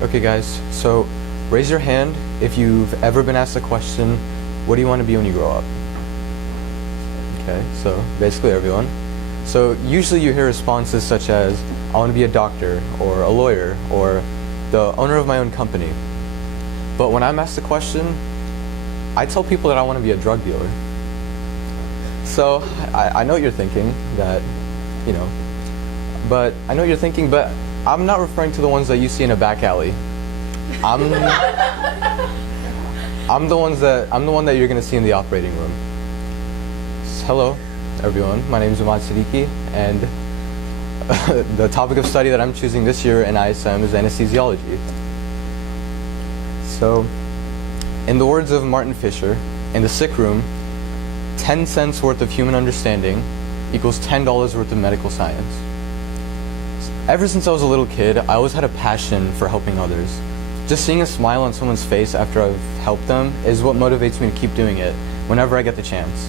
Okay guys, so raise your hand if you've ever been asked the question, what do you want to be when you grow up? Okay, so basically everyone. So usually you hear responses such as, I want to be a doctor, or a lawyer, or the owner of my own company. But when I'm asked the question, I tell people that I want to be a drug dealer. So I know what you're thinking, that, but I know what you're thinking, but I'm not referring to the ones that you see in a back alley. I'm the one that you're gonna see in the operating room. Hello, everyone. My name is Emad Research, and the topic of study that I'm choosing this year in ISM is anesthesiology. So, in the words of Martin Fisher, in the sick room, 10 cents worth of human understanding equals $10 worth of medical science. Ever since I was a little kid, I always had a passion for helping others. Just seeing a smile on someone's face after I've helped them is what motivates me to keep doing it whenever I get the chance.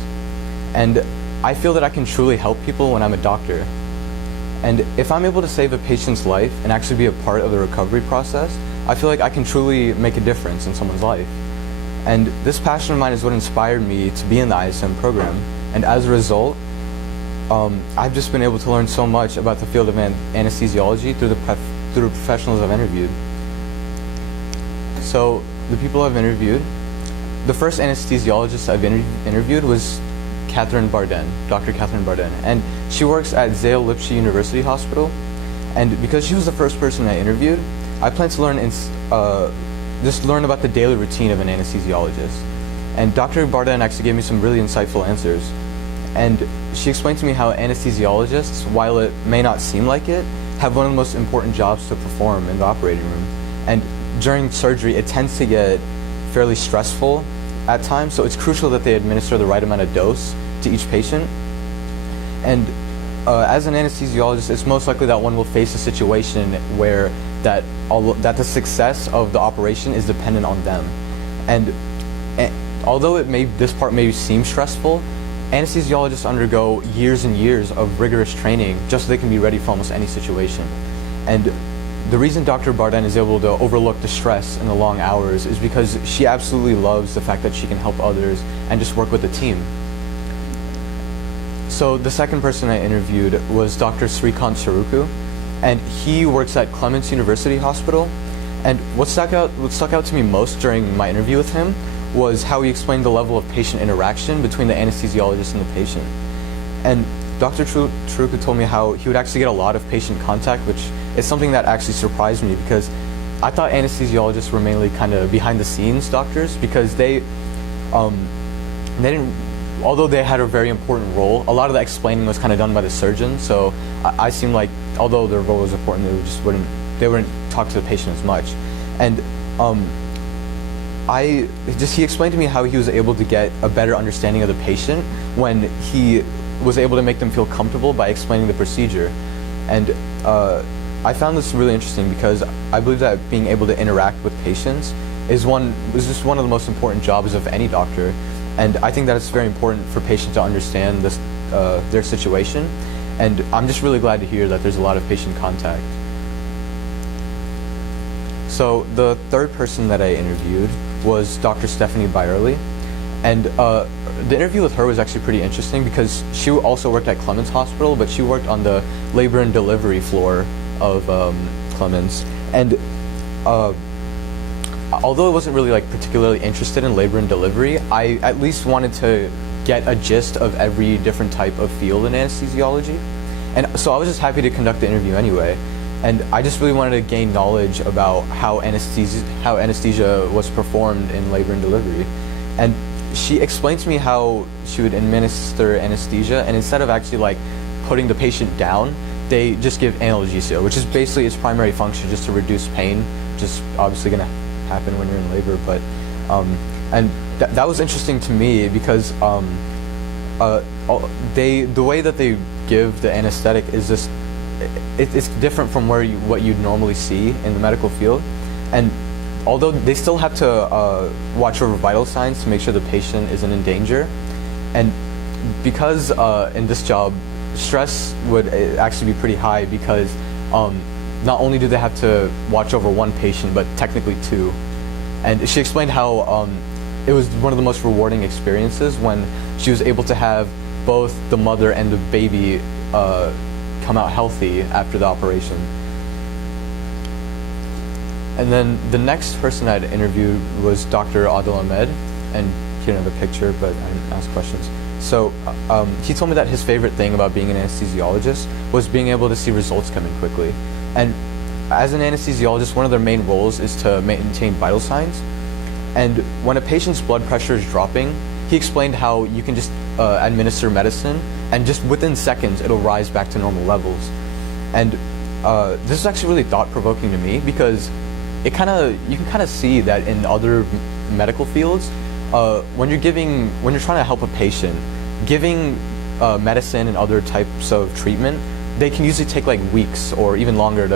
And I feel that I can truly help people when I'm a doctor. And if I'm able to save a patient's life and actually be a part of the recovery process, I feel like I can truly make a difference in someone's life. And this passion of mine is what inspired me to be in the ISM program. And as a result, I've just been able to learn so much about the field of anesthesiology through the professionals I've interviewed. So the people I've interviewed, the first anesthesiologist I've interviewed was Dr. Catherine Barden, and she works at Zale Lipsche University Hospital. And because she was the first person I interviewed, I plan to learn just learn about the daily routine of an anesthesiologist. And Dr. Barden actually gave me some really insightful answers. And she explained to me how anesthesiologists, while it may not seem like it, have one of the most important jobs to perform in the operating room. And during surgery, it tends to get fairly stressful at times, so it's crucial that they administer the right amount of dose to each patient. And as an anesthesiologist, it's most likely that one will face a situation where that the success of the operation is dependent on them. And although this part may seem stressful, anesthesiologists undergo years and years of rigorous training just so they can be ready for almost any situation. And the reason Dr. Barden is able to overlook the stress and the long hours is because she absolutely loves the fact that she can help others and just work with the team. So the second person I interviewed was Dr. Srikant Charuku, and he works at Clements University Hospital. And what stuck out to me most during my interview with him was how he explained the level of patient interaction between the anesthesiologist and the patient. And Dr. Charuku told me how he would actually get a lot of patient contact, which is something that actually surprised me because I thought anesthesiologists were mainly kind of behind the scenes doctors, because they didn't, although they had a very important role, a lot of the explaining was kind of done by the surgeon. So I seemed like, although their role was important, they wouldn't talk to the patient as much. And he explained to me how he was able to get a better understanding of the patient when he was able to make them feel comfortable by explaining the procedure. And I found this really interesting because I believe that being able to interact with patients is just one of the most important jobs of any doctor. And I think that it's very important for patients to understand their situation. And I'm just really glad to hear that there's a lot of patient contact. So the third person that I interviewed was Dr. Stephanie Byerly. And the interview with her was actually pretty interesting because she also worked at Clements Hospital, but she worked on the labor and delivery floor of Clements. And although I wasn't really particularly interested in labor and delivery, I at least wanted to get a gist of every different type of field in anesthesiology. And so I was just happy to conduct the interview anyway. And I just really wanted to gain knowledge about how anesthesia was performed in labor and delivery. And she explained to me how she would administer anesthesia, and instead of actually putting the patient down, they just give analgesia, which is basically its primary function, just to reduce pain, which is obviously going to happen when you're in labor. But and that was interesting to me because the way that they give the anesthetic is just it's different from what you'd normally see in the medical field. And although they still have to watch over vital signs to make sure the patient isn't in danger, and because in this job stress would actually be pretty high because not only do they have to watch over one patient, but technically two. And she explained how it was one of the most rewarding experiences when she was able to have both the mother and the baby come out healthy after the operation. And then the next person I'd interviewed was Dr. Adil Ahmed, and here another picture, but I didn't ask questions. So he told me that his favorite thing about being an anesthesiologist was being able to see results coming quickly. And as an anesthesiologist, one of their main roles is to maintain vital signs. And when a patient's blood pressure is dropping, he explained how you can just administer medicine, and just within seconds, it'll rise back to normal levels. And this is actually really thought-provoking to me, because you can kind of see that in other medical fields, when you're trying to help a patient, giving medicine and other types of treatment, they can usually take like weeks or even longer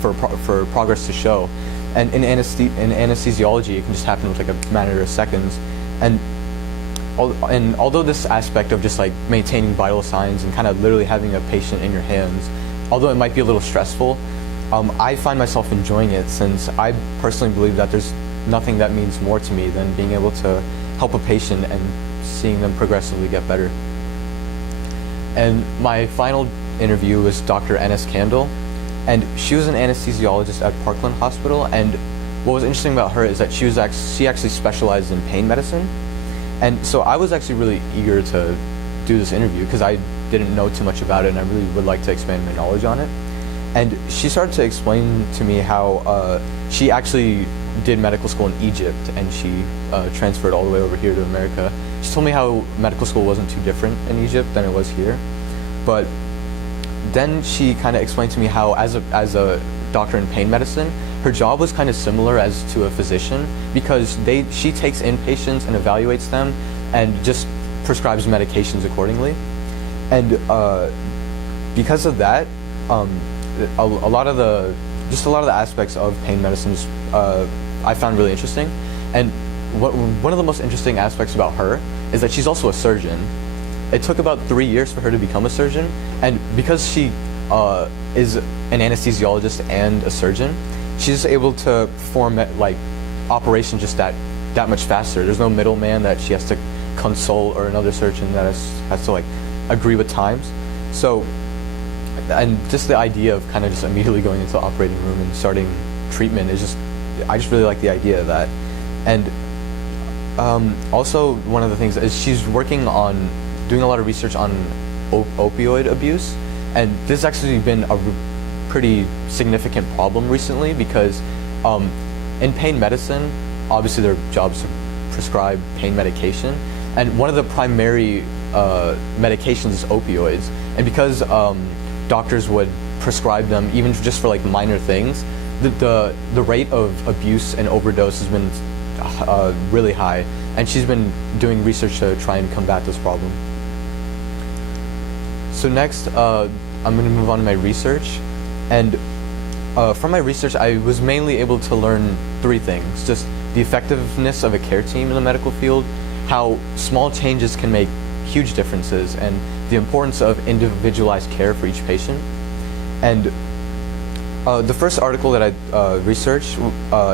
for progress to show. And in anesthesiology, it can just happen with like a matter of seconds. And although this aspect of just like maintaining vital signs and kind of literally having a patient in your hands, although it might be a little stressful, I find myself enjoying it, since I personally believe that there's nothing that means more to me than being able to help a patient and seeing them progressively get better. And my final interview was Dr. N.S. Candle, and she was an anesthesiologist at Parkland Hospital. And what was interesting about her is that she actually specialized in pain medicine. And so I was actually really eager to do this interview because I didn't know too much about it, and I really would like to expand my knowledge on it. And she started to explain to me how she actually did medical school in Egypt, and she transferred all the way over here to America. She told me how medical school wasn't too different in Egypt than it was here. But then she kind of explained to me how as a doctor in pain medicine, her job was kind of similar as to a physician, because she takes in patients and evaluates them and just prescribes medications accordingly. And because of that, a lot of the aspects of pain medicine I found really interesting. And one of the most interesting aspects about her is that she's also a surgeon. It took about 3 years for her to become a surgeon, and because she is an anesthesiologist and a surgeon, she's able to perform like operations just that much faster. There's no middleman that she has to consult, or another surgeon that has to like agree with times. So, and just the idea of kind of just immediately going into the operating room and starting treatment is I just really like the idea of that. And also one of the things is she's working on doing a lot of research on opioid abuse, and this has actually been a pretty significant problem recently, because in pain medicine, obviously their job is to prescribe pain medication, and one of the primary medications is opioids. And because doctors would prescribe them even just for like minor things, the rate of abuse and overdose has been really high, and she's been doing research to try and combat this problem. So next, I'm going to move on to my research. And from my research, I was mainly able to learn 3 things: just the effectiveness of a care team in the medical field, how small changes can make huge differences, and the importance of individualized care for each patient. And the first article that I researched,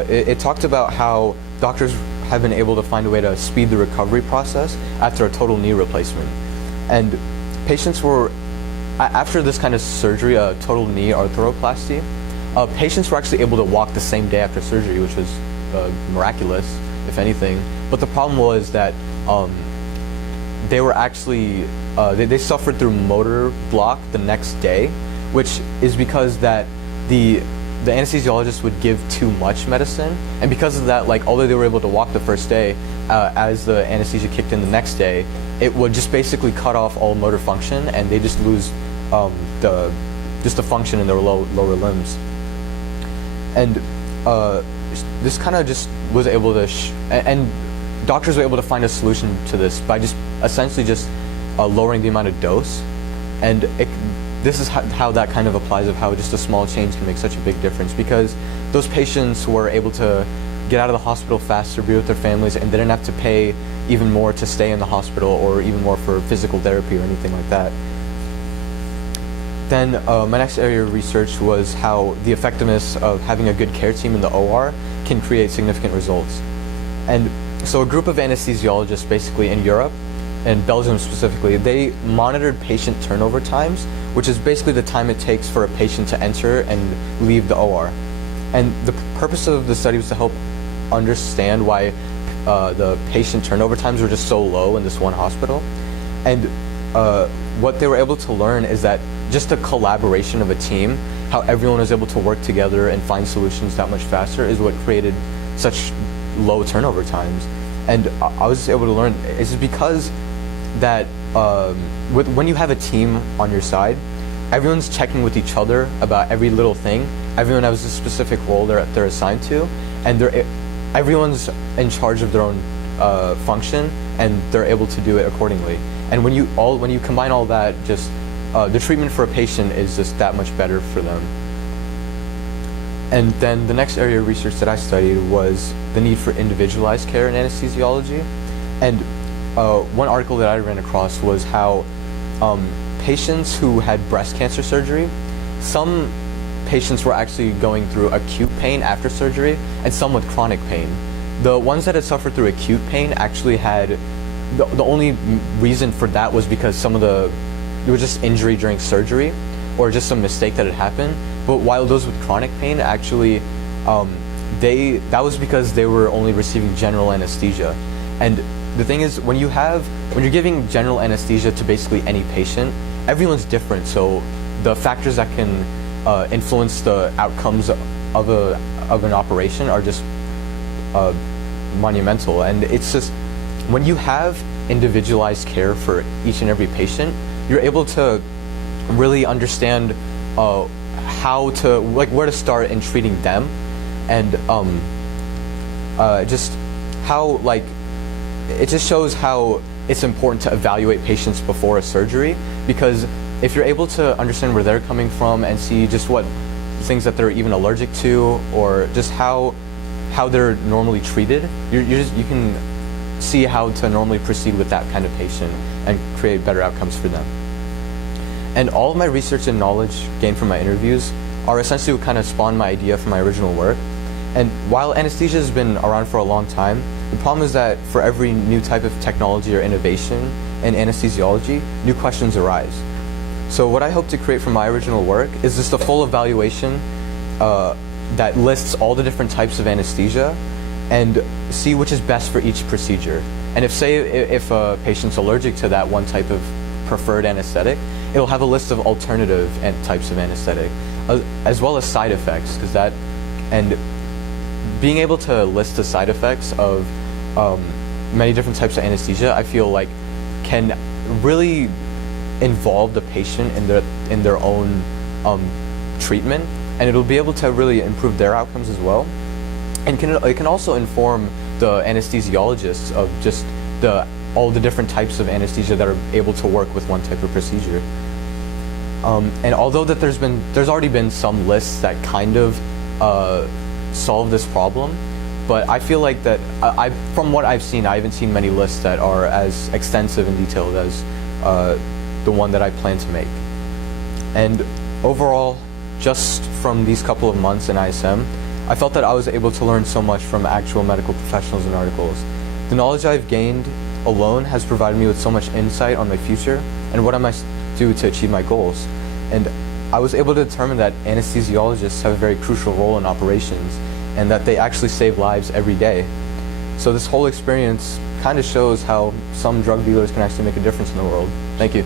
it talked about how doctors have been able to find a way to speed the recovery process after a total knee replacement. And patients were, after this kind of surgery, a total knee arthroplasty, patients were actually able to walk the same day after surgery, which was miraculous, if anything. But the problem was that they were actually, they suffered through motor block the next day, which is because that the anesthesiologist would give too much medicine, and because of that, like, although they were able to walk the first day, as the anesthesia kicked in the next day, it would just basically cut off all motor function, and they just lose the function in their lower limbs. And this kind of just was able to, and doctors were able to find a solution to this by just essentially just lowering the amount of dose. And this is how that kind of applies, of how just a small change can make such a big difference, because those patients were able to get out of the hospital faster, be with their families, and they didn't have to pay even more to stay in the hospital, or even more for physical therapy or anything like that. Then my next area of research was how the effectiveness of having a good care team in the OR can create significant results. And so a group of anesthesiologists basically in Europe, and Belgium specifically, they monitored patient turnover times, which is basically the time it takes for a patient to enter and leave the OR. And the purpose of the study was to help understand why the patient turnover times were just so low in this one hospital. And what they were able to learn is that just the collaboration of a team, how everyone was able to work together and find solutions that much faster, is what created such low turnover times. And I was able to learn it's because that when you have a team on your side, everyone's checking with each other about every little thing. Everyone has a specific role they're assigned to, and everyone's in charge of their own function, and they're able to do it accordingly. And when you combine all that, just the treatment for a patient is just that much better for them. And then the next area of research that I studied was the need for individualized care in anesthesiology. And one article that I ran across was how patients who had breast cancer surgery, some patients were actually going through acute pain after surgery, and some with chronic pain. The ones that had suffered through acute pain actually had, the only reason for that was because it was just injury during surgery, or just some mistake that had happened. But while those with chronic pain, actually, that was because they were only receiving general anesthesia. And the thing is, when you're giving general anesthesia to basically any patient, everyone's different. So the factors that can influence the outcomes of an operation are just monumental. And it's just, when you have individualized care for each and every patient, you're able to really understand where to start in treating them, and just how it just shows how it's important to evaluate patients before a surgery, because if you're able to understand where they're coming from and see just what things that they're even allergic to, or just how they're normally treated, you can see how to normally proceed with that kind of patient and create better outcomes for them. And all of my research and knowledge gained from my interviews are essentially what kind of spawned my idea for my original work. And while anesthesia has been around for a long time, the problem is that for every new type of technology or innovation in anesthesiology, new questions arise. So what I hope to create from my original work is just a full evaluation that lists all the different types of anesthesia and see which is best for each procedure. And if a patient's allergic to that one type of preferred anesthetic, it'll have a list of alternative types of anesthetic, as well as side effects, and being able to list the side effects of many different types of anesthesia, I feel like can really involve the patient in their own treatment, and it'll be able to really improve their outcomes as well. And it can also inform the anesthesiologists of just all the different types of anesthesia that are able to work with one type of procedure. And although that there's already been some lists that kind of solve this problem, but I feel like that from what I've seen, I haven't seen many lists that are as extensive and detailed as the one that I plan to make. And overall, just from these couple of months in ISM, I felt that I was able to learn so much from actual medical professionals and articles. The knowledge I've gained alone has provided me with so much insight on my future and what I must do to achieve my goals. And I was able to determine that anesthesiologists have a very crucial role in operations, and that they actually save lives every day. So this whole experience kind of shows how some drug dealers can actually make a difference in the world. Thank you.